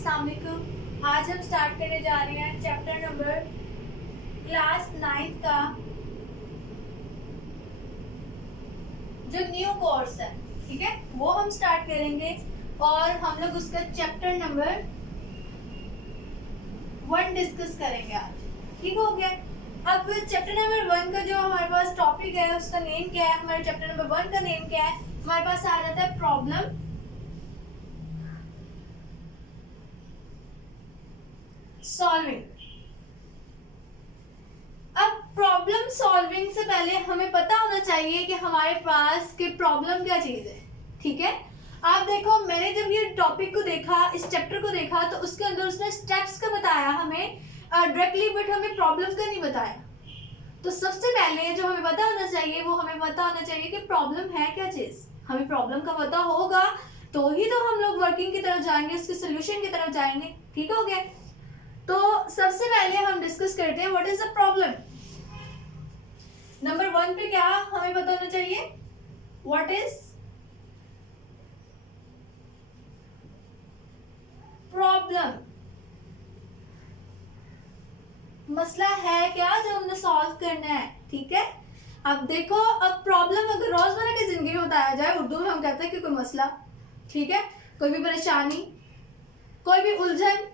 अस्सलाम वालेकुम। आज हम स्टार्ट करने जा रहे हैं चैप्टर नंबर क्लास 9 का जो न्यू कोर्स है, ठीक है, वो हम स्टार्ट करेंगे और हम लोग उसका चैप्टर नंबर 1 डिस्कस करेंगे आज। ठीक हो गया। अब चैप्टर नंबर 1 का जो हमारे पास टॉपिक है उसका नेम क्या है, हमारे चैप्टर नंबर 1 का नेम क्या है, हमारे पास आ जाता है प्रॉब्लम सॉल्विंग। अब प्रॉब्लम सॉल्विंग से पहले हमें पता होना चाहिए कि हमारे पास के प्रॉब्लम क्या चीज है। ठीक है, आप देखो, मैंने जब ये टॉपिक को देखा, इस चैप्टर को देखा, तो उसके अंदर उसने स्टेप्स का बताया हमें डायरेक्टली, बट हमें प्रॉब्लम का नहीं बताया। तो सबसे पहले जो हमें पता होना चाहिए वो हमें पता होना चाहिए कि प्रॉब्लम है क्या चीज। हमें प्रॉब्लम का पता होगा तो ही तो हम लोग वर्किंग की तरफ जाएंगे, उसके सोल्यूशन की तरफ जाएंगे। ठीक हो गया। तो सबसे पहले हम डिस्कस करते हैं what is the problem. Number 1 पे क्या हमें पता होना चाहिए, व्हाट इज प्रॉब्लम। मसला है क्या जो हमने सॉल्व करना है। ठीक है, अब देखो, अब प्रॉब्लम अगर रोजमर्रा की जिंदगी में बताया जाए, उर्दू में हम कहते हैं कि कोई मसला, ठीक है, कोई भी परेशानी, कोई भी उलझन।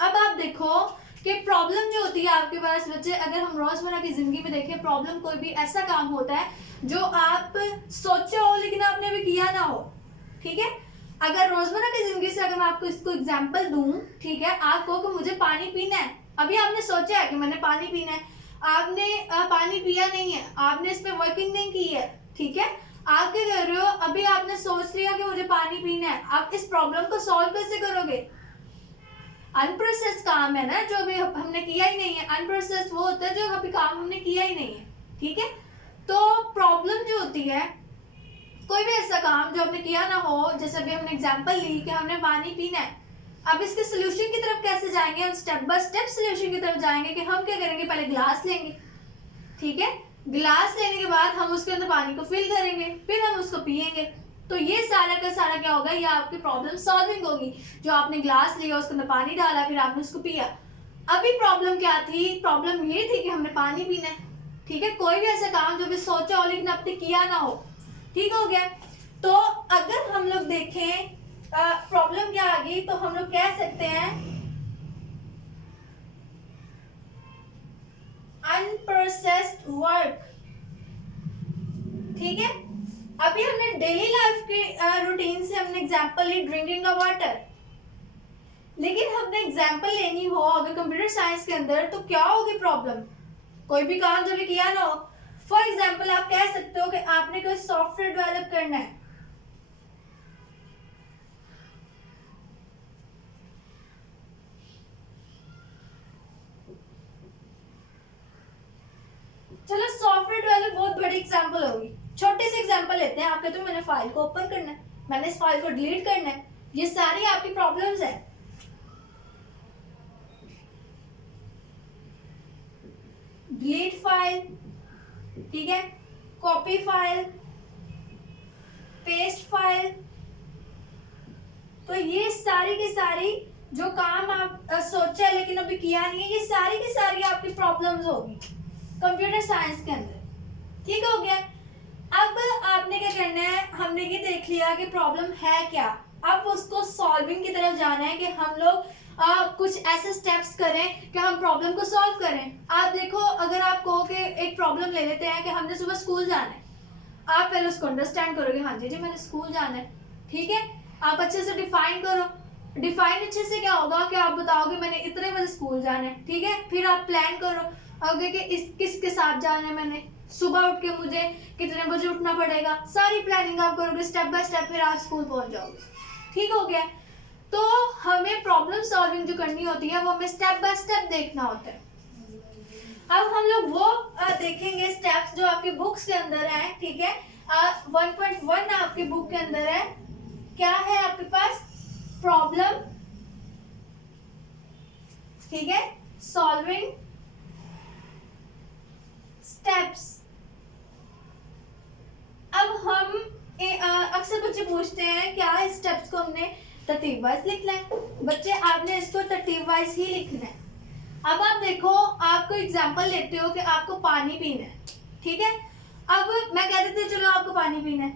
अब आप देखो कि प्रॉब्लम जो होती है आपके पास बच्चे, अगर हम रोजमर्रा की जिंदगी में देखें, प्रॉब्लम कोई भी ऐसा काम होता है जो आप सोचे हो लेकिन आपने अभी किया ना हो। ठीक है, अगर रोजमर्रा की जिंदगी से अगर मैं आपको इसको एग्जांपल दूं, ठीक है, आप कहो कि मुझे पानी पीना है, अभी आपने सोचा है कि मैंने पानी पीना है, आपने पानी पिया नहीं है, आपने इस पे वर्किंग नहीं की है। ठीक है, आप क्या कर रहे हो, अभी आपने सोच लिया कि मुझे पानी पीना है, आप इस प्रॉब्लम को सॉल्व कैसे करोगे। अनप्रोसेस काम है ना, जो अभी हमने किया ही नहीं है। अनप्रोसेस वो होता है जो अभी काम हमने किया ही नहीं है। ठीक है, तो प्रॉब्लम जो होती है कोई भी ऐसा काम जो हमने किया ना हो, जैसे अभी हमने एग्जांपल ली कि हमने पानी पीना है। अब इसके सोल्यूशन की तरफ कैसे जाएंगे, हम स्टेप बाय स्टेप सोल्यूशन की तरफ जाएंगे कि हम क्या करेंगे, पहले ग्लास लेंगे। ठीक है, ग्लास लेने के बाद हम उसके अंदर पानी को फिल करेंगे, फिर हम उसको पिएंगे। तो ये सारा का सारा क्या होगा, ये आपकी प्रॉब्लम सॉल्विंग होगी। जो आपने ग्लास लिया, उसके अंदर पानी डाला, फिर आपने उसको पिया। अभी प्रॉब्लम क्या थी, प्रॉब्लम ये थी कि हमने पानी पीना है। ठीक है, कोई भी ऐसा काम जो भी सोचा हो लेकिन आपने किया ना हो। ठीक हो गया। तो अगर हम लोग देखें प्रॉब्लम क्या आ गई, तो हम लोग कह सकते हैं अनप्रोसेस्ड वर्क। ठीक है, अभी हमने डेली लाइफ के रूटीन से हमने एग्जांपल ली ड्रिंकिंग का वाटर, लेकिन हमने एग्जांपल लेनी हो अगर कंप्यूटर साइंस के अंदर, तो क्या होगी प्रॉब्लम, कोई भी काम जो भी किया ना हो। फॉर एग्जांपल आप कह सकते हो कि आपने कोई सॉफ्टवेयर डेवलप करना है। चलो, सॉफ्टवेयर डेवलप बहुत बड़ी एग्जांपल होगी, छोटे से एग्जांपल लेते हैं। आप कहते हो मैंने फाइल को ओपन करना है, मैंने इस फाइल को डिलीट करना है, ये सारी आपकी प्रॉब्लम्स है। डिलीट फाइल, ठीक है, कॉपी फाइल, पेस्ट फाइल। तो ये सारी की सारी जो काम आप सोचा है लेकिन अभी किया नहीं है, ये सारी की सारी आपकी प्रॉब्लम्स होगी कंप्यूटर साइंस के अंदर। ठीक हो गया। अब आपने क्या करना है, हमने ये देख लिया कि प्रॉब्लम है क्या, अब उसको सॉल्विंग की तरफ जाना है कि हम लोग कुछ ऐसे स्टेप्स करें कि हम प्रॉब्लम को सॉल्व करें। आप देखो, अगर आप कहो कि एक प्रॉब्लम ले लेते हैं कि हमने सुबह स्कूल जाना है, आप पहले उसको अंडरस्टैंड करोगे, हाँ जी मैंने स्कूल जाना है। ठीक है, आप अच्छे से डिफाइन करो। डिफाइन अच्छे से क्या होगा कि आप बताओगे मैंने इतने बजे स्कूल जाना है। ठीक है, फिर आप प्लान करो आगे कि इस किसके साथ जाना है, मैंने सुबह उठ के मुझे कितने बजे उठना पड़ेगा, सारी प्लानिंग आप करोगे स्टेप बाय स्टेप, फिर आप स्कूल पहुंच जाओगे। ठीक हो गया। तो हमें प्रॉब्लम सॉल्विंग जो करनी होती है वो हमें स्टेप बाय स्टेप देखना होता है। अब हम लोग वो देखेंगे स्टेप्स जो आपकी बुक्स के अंदर है। ठीक है, 1.1 आपकी बुक के अंदर है। क्या है आपके पास, प्रॉब्लम, ठीक है, सॉल्विंग स्टेप्स। अब हम अक्सर बच्चे पूछते हैं क्या इस स्टेप्स को हमने तरतीब वाइज लिखना है। बच्चे आपने इसको तरतीब वाइज ही लिखना है। अब आप देखो, आपको एग्जांपल लेते हो कि आपको पानी पीना है, ठीक है। अब मैं कह देती हूँ चलो आपको पानी पीना है,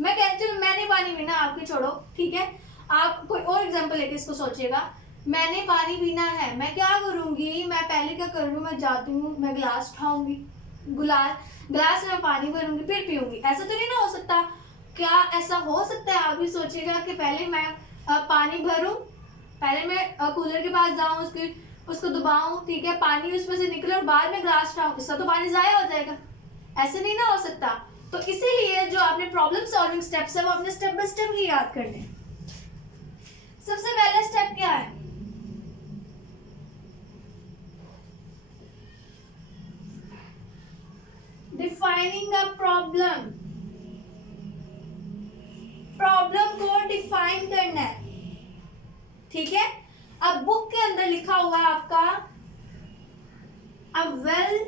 मैं कहती चलो मैंने पानी पीना, आपकी छोड़ो, ठीक है। आप कोई और एग्जांपल लेके इसको सोचिएगा। मैंने पानी पीना है, मैं क्या करूंगी, मैं पहले क्या करूँगी, मैं जाती हूँ, मैं गिलास उठाऊंगी, गिलास में पानी भरूंगी, फिर पीऊंगी। ऐसा तो नहीं ना हो सकता। क्या ऐसा हो सकता है? आप भी सोचिएगा कि पहले मैं पानी भरूं, पहले मैं कूलर के पास जाऊं, उसको दबाऊं, ठीक है, पानी उसमें से निकले और बाद में गिलास उठाऊं, इससे तो पानी जाया हो जाएगा। ऐसे नहीं ना हो सकता। तो इसीलिए जो आपने प्रॉब्लम सॉल्विंग स्टेप्स है वो अपने स्टेप बाय स्टेप ही याद करने हैं। सबसे पहला स्टेप क्या है? Defining a problem. प्रॉब्लम को डिफाइन करना है, ठीक है। अब बुक के अंदर लिखा हुआ है आपका a well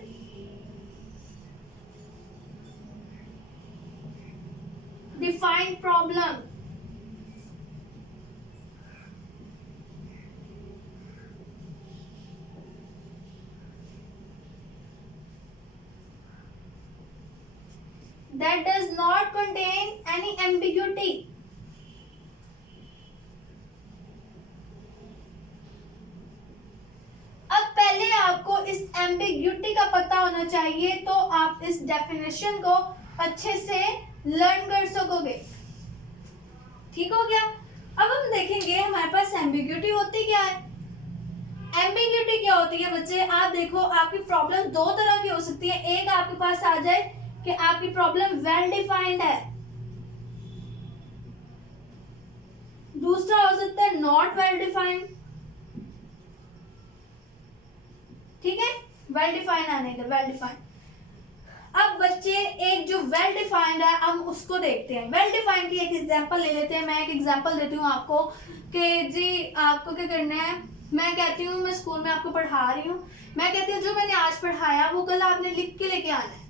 defined problem that does not contain any ambiguity। अब पहले आपको इस ambiguity का पता होना चाहिए, तो आप इस डेफिनेशन को अच्छे से लर्न कर सकोगे, ठीक हो गया। अब हम देखेंगे हमारे पास ambiguity होती क्या है। ambiguity क्या होती है बच्चे? आप देखो, आपकी प्रॉब्लम दो तरह की हो सकती है। एक आपके पास आ जाए कि आपकी प्रॉब्लम वेल डिफाइंड है, दूसरा हो सकता है नॉट वेल डिफाइंड, ठीक है। वेल डिफाइंड आने दे, वेल डिफाइंड। अब बच्चे एक जो वेल डिफाइंड है, हम उसको देखते हैं। वेल डिफाइंड की एक एग्जांपल ले लेते हैं। मैं एक एग्जांपल देती हूँ आपको कि जी आपको क्या करना है। मैं कहती हूँ, मैं स्कूल में आपको पढ़ा रही हूँ, मैं कहती हूँ जो मैंने आज पढ़ाया वो कल आपने लिख के लेके आना है।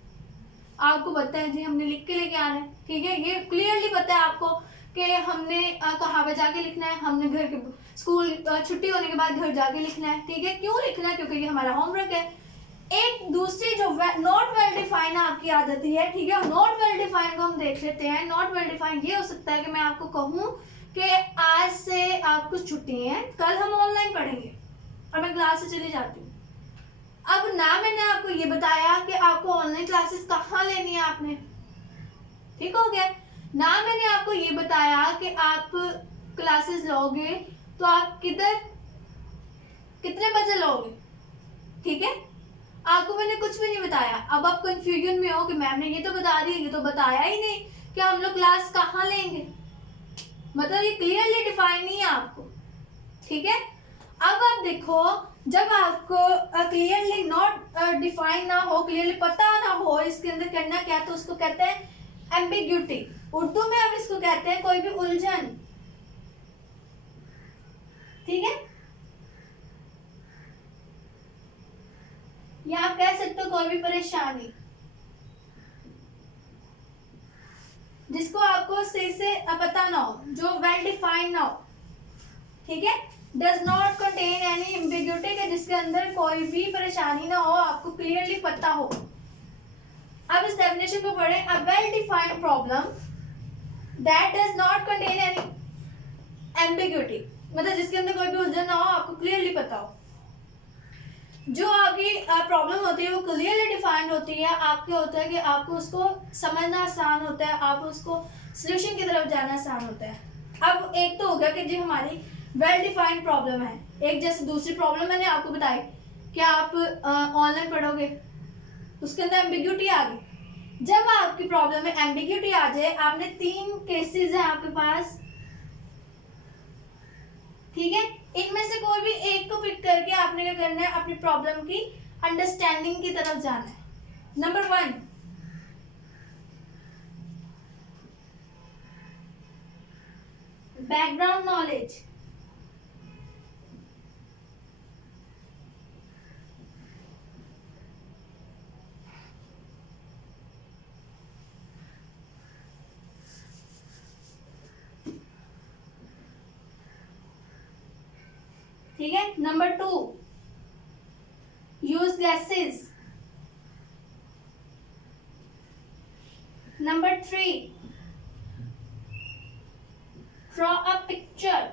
आपको पता है जी हमने लिख के लेके आना है, ठीक है। ये क्लियरली पता है आपको कि हमने कहाँ पे जाके लिखना है, हमने घर के स्कूल छुट्टी होने के बाद घर जाके लिखना है, ठीक है। क्यों लिखना है? क्योंकि ये हमारा होमवर्क है। एक दूसरी जो नॉट वेल डिफाइन आपकी आदत है, ठीक है। नॉट वेल डिफाइन को हम देख लेते हैं। नॉट वेल डिफाइन ये हो सकता है कि मैं आपको कहूँ कि आज से आपको छुट्टी है, कल हम ऑनलाइन पढ़ेंगे, और मैं क्लास से चली जाती हूँ। अब ना मैंने आपको ये बताया कि आपको ऑनलाइन क्लासेस कहाँ लेनी है आपने, ठीक हो गया। ना मैंने आपको ये बताया कि आप क्लासेस लोगे तो आप कितने बजे लोगे, ठीक है। आपको मैंने कुछ भी नहीं बताया। अब आप कंफ्यूजन में हो कि मैम ने ये तो बता दी, ये तो बताया ही नहीं कि हम लोग क्लास कहाँ लेंगे। मतलब ये क्लियरली डिफाइन नहीं है आपको, ठीक है। अब आप देखो, जब आपको क्लियरली नॉट डिफाइन ना हो, क्लियरली पता ना हो इसके अंदर करना क्या, तो उसको कहते हैं एम्बिग्यूटी। उर्दू में हम इसको कहते हैं कोई भी उलझन, ठीक है। या आप कह सकते हो कोई भी परेशानी जिसको आपको सही से पता ना हो, जो वेल डिफाइंड ना हो, ठीक है। Does not contain any ambiguity, के जिसके अंदर कोई भी परेशानी ना हो, आपको क्लियरली पता हो। अब इस डेफिनेशन को पढ़ें। A well defined problem that does not contain any ambiguity, मतलब जिसके अंदर कोई भी उलझन ना हो, आपको क्लियरली पता हो। जो आपकी प्रॉब्लम होती है वो क्लियरली डिफाइंड होती है। आपके होता है कि आपको उसको समझना आसान होता है, आप उसको सोल्यूशन की तरफ जाना आसान होता है। अब एक तो हो गया कि जी हमारी वेल डिफाइंड प्रॉब्लम है। एक जैसे दूसरी प्रॉब्लम मैंने आपको बताई कि आप ऑनलाइन पढ़ोगे, उसके अंदर एम्बिग्यूटी आ गई। जब आपकी प्रॉब्लम में एम्बिग्यूटी आ जाए, आपने 3 केसेस हैं आपके पास, ठीक है। इनमें से कोई भी एक को पिक करके आपने क्या करना है, अपनी प्रॉब्लम की अंडरस्टैंडिंग की तरफ जाना है। Number 1, background knowledge. ठीक है। Number 2, use gases. Number 3, draw a picture.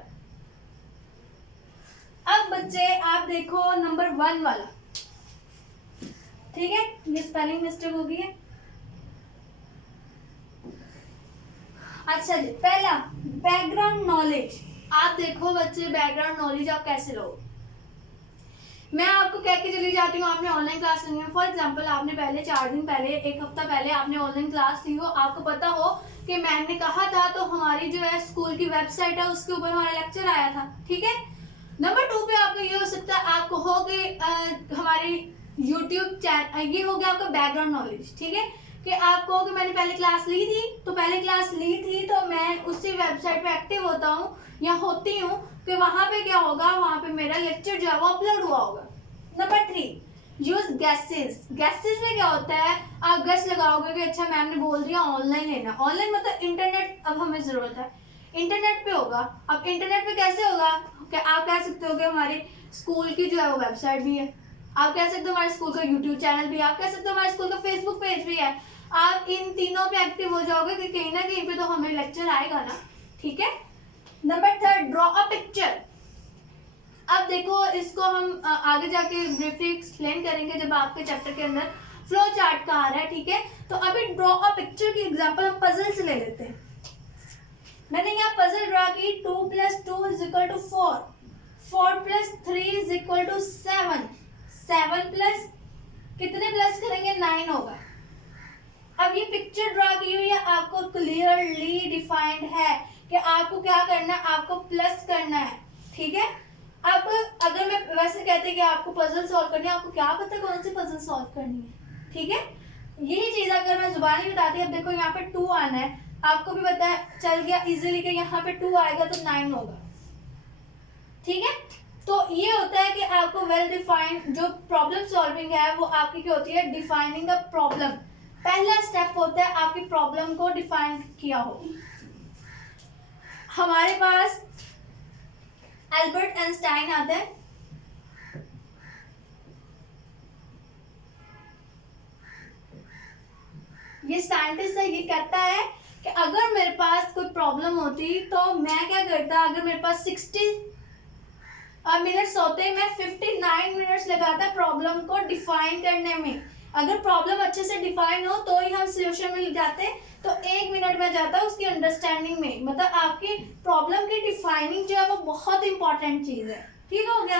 अब बच्चे आप देखो नंबर 1 वाला, ठीक है, ये स्पेलिंग मिस्टेक हो गई है। अच्छा जी, पहला बैकग्राउंड नॉलेज। आप देखो बच्चे बैकग्राउंड नॉलेज आप कैसे लो। मैं आपको कह के चली जाती हूँ, आपने ऑनलाइन क्लास लेनी है। फॉर एग्जांपल आपने पहले 4 दिन पहले, 1 हफ्ता पहले आपने ऑनलाइन क्लास ली हो, आपको पता हो कि मैम ने कहा था, तो हमारी जो है स्कूल की वेबसाइट है उसके ऊपर हमारा लेक्चर आया था, ठीक है। नंबर 2 पे आपको ये हो सकता है, आपको हो गए हमारी यूट्यूब चैनल, ये हो गया आपका बैकग्राउंड नॉलेज, ठीक है, कि आप कहो कि मैंने पहले क्लास ली थी, तो पहले क्लास ली थी तो मैं उसी वेबसाइट पे एक्टिव होता हूँ या होती हूँ, कि वहां पे क्या होगा, वहां पे मेरा लेक्चर जो है वो अपलोड हुआ होगा। Number 3, use gases. गैसेस में क्या होता है, आप गैस लगाओगे कि अच्छा मैम ने बोल दिया ऑनलाइन लेना। ऑनलाइन मतलब इंटरनेट, अब हमें जरूरत है इंटरनेट पे होगा। अब इंटरनेट पे कैसे होगा, कि आप कह सकते हो कि हमारे स्कूल की जो है वो वेबसाइट भी है, आप कह सकते हो हमारे स्कूल का यूट्यूब चैनल भी है, आप कह सकते हो हमारे स्कूल का फेसबुक पेज भी है। आप इन तीनों पे एक्टिव हो जाओगे कि कहीं ना कहीं पे तो हमें लेक्चर आएगा ना, ठीक है। Number 3, draw a picture. अब देखो इसको हम आगे जाके ब्रीफली एक्सप्लेन करेंगे जब आपके चैप्टर के अंदर फ्लो चार्ट का आ रहा है, ठीक है। तो अभी ड्रॉ अ पिक्चर की एग्जांपल हम पजल से ले लेते हैं। मैंने यहाँ पजल ड्रॉ की, 2 + 2 = 4, 4 + 3 = 7, 7 प्लस कितने प्लस करेंगे, 9 होगा। अब ये पिक्चर ड्रॉ की हुई है, आपको क्लियरली डिफाइंड है कि आपको क्या करना है, आपको प्लस करना है, ठीक है। अब अगर मैं वैसे कहते कि आपको पजल सॉल्व करनी है, आपको क्या पता कौन सी पजल सॉल्व करनी है, ठीक है। यही चीज अगर मैं जुबानी बताती, अब देखो यहाँ पे 2 आना है, आपको भी पता है चल गया इजीली कि यहाँ पे 2 आएगा तो 9 होगा, ठीक है। तो ये होता है कि आपको वेल डिफाइंड जो प्रॉब्लम सॉल्विंग है वो आपकी क्या होती है, डिफाइनिंग अ प्रॉब्लम। पहला स्टेप होता है आपकी प्रॉब्लम को डिफाइन किया हो। हमारे पास एल्बर्ट आइंस्टाइन आता है, ये साइंटिस्ट है, ये कहता है कि अगर मेरे पास कोई प्रॉब्लम होती तो मैं क्या करता, अगर मेरे पास 60 मिनट्स होते, मैं 59 मिनट्स लगाता प्रॉब्लम को डिफाइन करने में। अगर प्रॉब्लम अच्छे से डिफाइन हो तो ही हम सॉल्यूशन में जाते, तो 1 मिनट में जाता उसकी अंडरस्टैंडिंग में। मतलब आपकी प्रॉब्लम की डिफाइनिंग जो है वो बहुत इंपॉर्टेंट चीज है, ठीक हो गया।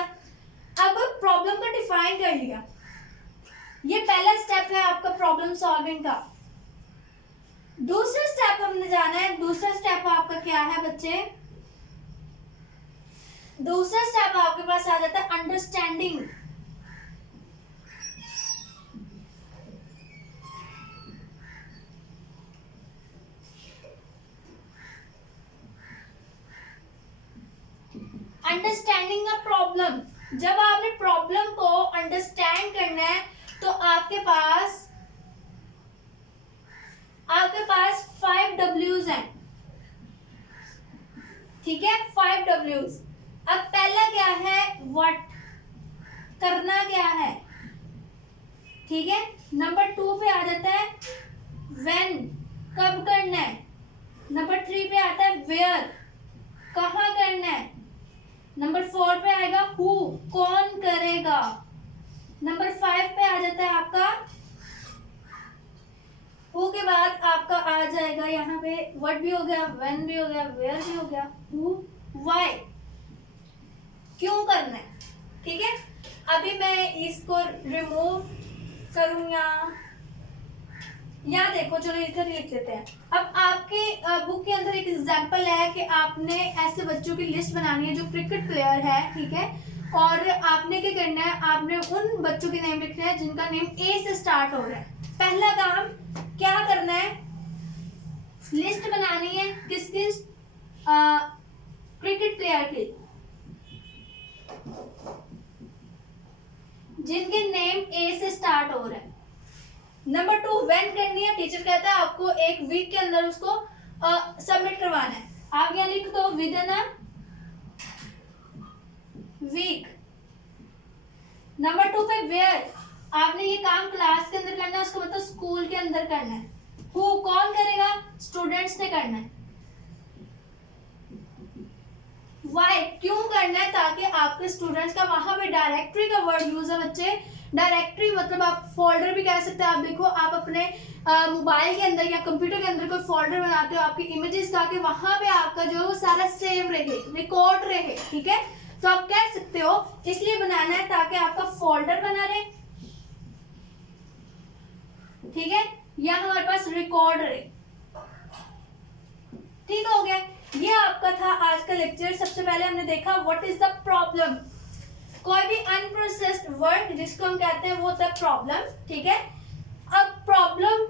अब प्रॉब्लम को डिफाइन कर लिया, ये पहला स्टेप है आपका प्रॉब्लम सॉल्विंग का। दूसरा स्टेप हमने जाना है, दूसरा स्टेप आपका क्या है बच्चे, दूसरा स्टेप आपके पास आ जाता है अंडरस्टैंडिंग। Understanding a problem. जब आपने प्रॉब्लम को अंडरस्टैंड करना है तो आपके पास 5 W's हैं, ठीक है, 5 W's। अब पहला क्या है, व्हाट, करना क्या है, ठीक है। नंबर 2 पे आ जाता है व्हेन, कब करना है। नंबर 3 पे आता है वेयर, कहाँ करना है। नंबर 4 पे आएगा हु, कौन करेगा। नंबर 5 पे आ जाता है आपका, हु के बाद आपका आ जाएगा यहाँ पे व्हाट भी हो गया, व्हेन भी हो गया, वेयर भी हो गया, हु, व्हाई, क्यों करना है, ठीक है। अभी मैं इसको रिमूव करूँ या देखो, चलो इधर लिख लेते हैं। अब आपके बुक के अंदर एक एग्जांपल है कि आपने ऐसे बच्चों की लिस्ट बनानी है जो क्रिकेट प्लेयर है, ठीक है, और आपने क्या करना है, आपने उन बच्चों के नेम लिखना है जिनका नेम ए से स्टार्ट हो रहा है। पहला काम क्या करना है, लिस्ट बनानी है किस किस क्रिकेट प्लेयर की जिनके नेम ए से स्टार्ट हो रहा है। नंबर 2 व्हेन करनी है, टीचर कहता है आपको 1 वीक के अंदर उसको सबमिट करवाना है। आप यहाँ लिख दो वीक। नंबर 2 पे वेयर, आपने ये काम क्लास के अंदर करना है, उसका मतलब स्कूल के अंदर करना है। हु, कौन करेगा, स्टूडेंट्स ने करना है। वाई, क्यों करना है, ताकि आपके स्टूडेंट्स का वहां पे डायरेक्टरी का वर्ड यूज है बच्चे। डायरेक्टरी मतलब आप फोल्डर भी कह सकते हैं। आप देखो, आप अपने मोबाइल के अंदर या कंप्यूटर के अंदर कोई फोल्डर बनाते हो आपकी इमेजेस का, के वहां पे आपका जो है वो सारा सेव रहे, रिकॉर्ड रहे, ठीक है। तो आप कह सकते हो इसलिए बनाना है ताकि आपका फोल्डर बना रहे, ठीक है, या हमारे पास रिकॉर्ड रहे। ठीक हो गया, ये आपका था आज का लेक्चर। सबसे पहले हमने देखा व्हाट इज द प्रॉब्लम। कोई भी अनप्रोसेस्ड वर्ड जिसको हम कहते हैं वो होता है प्रॉब्लम, ठीक है। अब प्रॉब्लम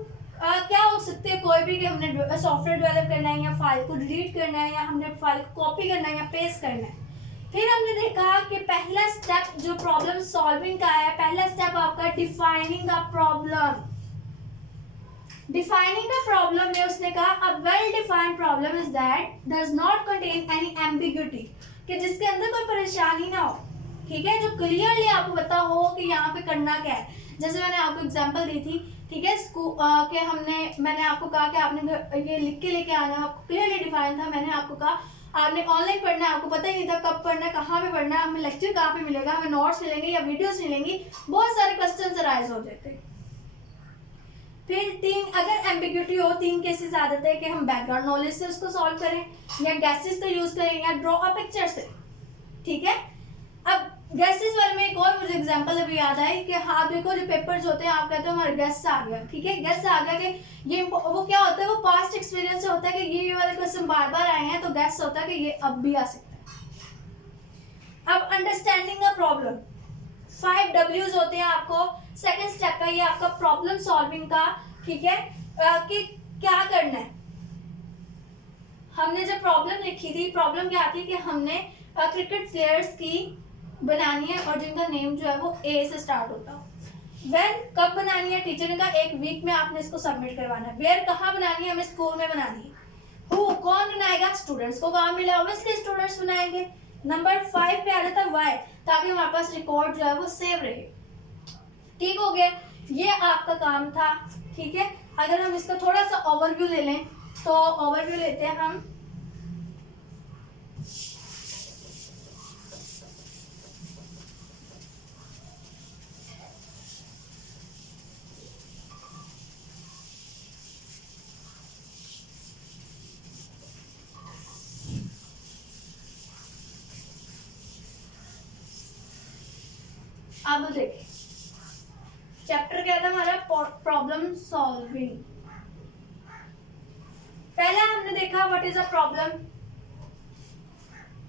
क्या हो सकती है, कोई भी कि हमने सॉफ्टवेयर डेवलप करना है, या फाइल को डिलीट करना है, या हमने फाइल को कॉपी करना है या पेस्ट करना है। फिर हमने देखा कि पहला स्टेप जो प्रॉब्लम सॉल्विंग का है, पहला स्टेप आपका defining the problem. Defining the problem में उसने कहा a well defined problem is that does not contain any ambiguity, कि जिसके अंदर कोई परेशानी ना हो, ठीक है, जो क्लियरली आपको पता हो कि यहाँ पे करना क्या है। जैसे मैंने आपको एग्जांपल दी थी, ठीक है, कि मैंने आपको कहा कि आपने ये लिख के लेके आना है, आपको क्लियरली डिफाइन था। मैंने आपको कहा आपने ऑनलाइन पढ़ना है, आपको पता ही नहीं था कब पढ़ना है, कहाँ पे पढ़ना है, हमें लेक्चर कहाँ पे मिलेगा, हमें नोट्स मिलेंगे या वीडियोस मिलेंगी, बहुत सारे क्वेश्चन अराइज हो जाते। फिर 3, अगर एम्बिग्यूटी हो, 3 केसेस आ जाते हैं कि हम बैकग्राउंड नॉलेज से उसको सॉल्व करें, या गैसेस का यूज करें, या ड्रॉ अ पिक्चर से, ठीक है। अब गैसेस वाले में एक और मुझे एग्जांपल अभी याद आई कि हाँ देखो, जो पेपर्स होते हैं आप कहते हो हमारे गैस आ गया, ठीक है, गैस आ गया कि ये वो क्या होता है, वो पास्ट एक्सपीरियंस से होता है कि ये वाले क्वेश्चन बार बार आए हैं, तो गैस होता है कि ये अब भी आ सकता है। अब अंडरस्टैंडिंग द प्रॉब्लम, 5 W's होते हैं आपको सेकंड स्टेप का, ये आपका प्रॉब्लम सॉल्विंग का, ठीक है, कि क्या करना है। हमने जब प्रॉब्लम लिखी थी, प्रॉब्लम क्या थी कि हमने क्रिकेट प्लेयर्स की बनानी है और जिनका नेम जो है वो ए से स्टार्ट होता है। व्हेन, कब बनानी है, टीचर ने कहा 1 वीक में आपने इसको सबमिट करवाना है। वेयर, कहाँ बनानी है, हमें स्कूल में बनानी है। हु, कौन बनाएगा, स्टूडेंट्स को काम मिला, ऑब्वियसली स्टूडेंट्स बनाएंगे। नंबर 5 पे आ जाता है वाई, ताकि हमारे पास रिकॉर्ड जो है वो सेव रहे। ठीक हो गया, ये आपका काम था, ठीक है। अगर हम इसका थोड़ा सा ओवरव्यू ले लें, तो ओवरव्यू लेते हैं हम। अब देखिए, चैप्टर क्या था हमारा, प्रॉब्लम सॉल्विंग। पहला हमने देखा व्हाट इज अ प्रॉब्लम।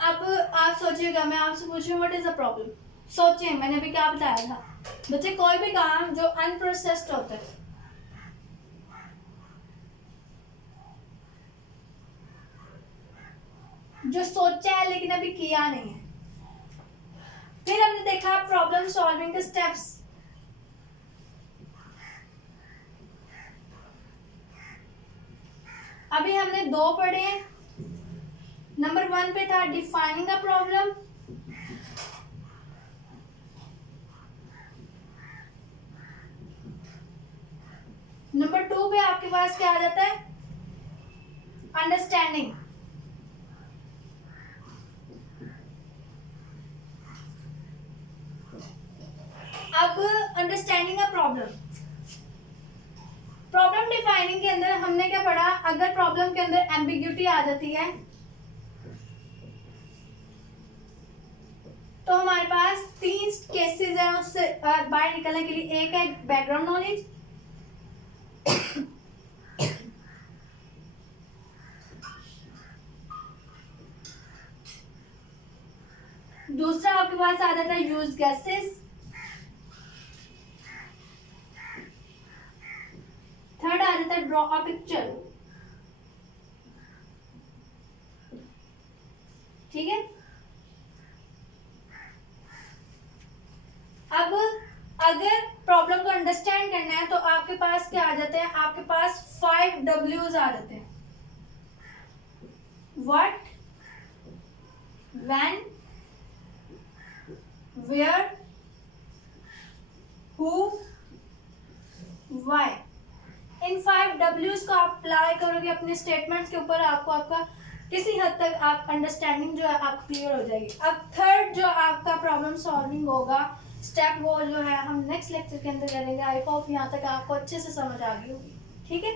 अब आप सोचिएगा, मैं आपसे पूछ रही हूँ व्हाट इज अ प्रॉब्लम। सोचिए, मैंने अभी क्या बताया था बच्चे, कोई भी काम जो अनप्रोसेस्ड होता है, जो सोचा है लेकिन अभी किया नहीं है। फिर हमने देखा प्रॉब्लम सॉल्विंग के स्टेप्स। अभी हमने 2 पढ़े हैं। नंबर 1 पे था डिफाइनिंग अ प्रॉब्लम, नंबर 2 पे आपके पास क्या आ जाता है, अंडरस्टैंडिंग। अब understanding a problem, problem defining के अंदर हमने क्या पढ़ा, अगर प्रॉब्लम के अंदर एम्बिग्यूटी आ जाती है तो हमारे पास 3 केसेस हैं उससे बाहर निकलने के लिए। एक है बैकग्राउंड नॉलेज, दूसरा आपके पास आ जाता है यूज गैसेस, थर्ड आ जाता है ड्रॉ अ पिक्चर, ठीक है। अब अगर प्रॉब्लम को अंडरस्टैंड करना है तो आपके पास क्या आ जाते हैं, आपके पास 5 W's आ जाते हैं। What, when, where, who, why. इन 5 W's को आप अप्लाई करोगे अपने स्टेटमेंट्स के ऊपर, आपको आपका किसी हद तक आप अंडरस्टैंडिंग जो है आप क्लियर हो जाएगी। अब थर्ड जो आपका प्रॉब्लम सॉल्विंग होगा स्टेप, वो जो है हम नेक्स्ट लेक्चर के अंदर करेंगे। आई होप यहाँ तक आपको अच्छे से समझ आ गई होगी। ठीक है।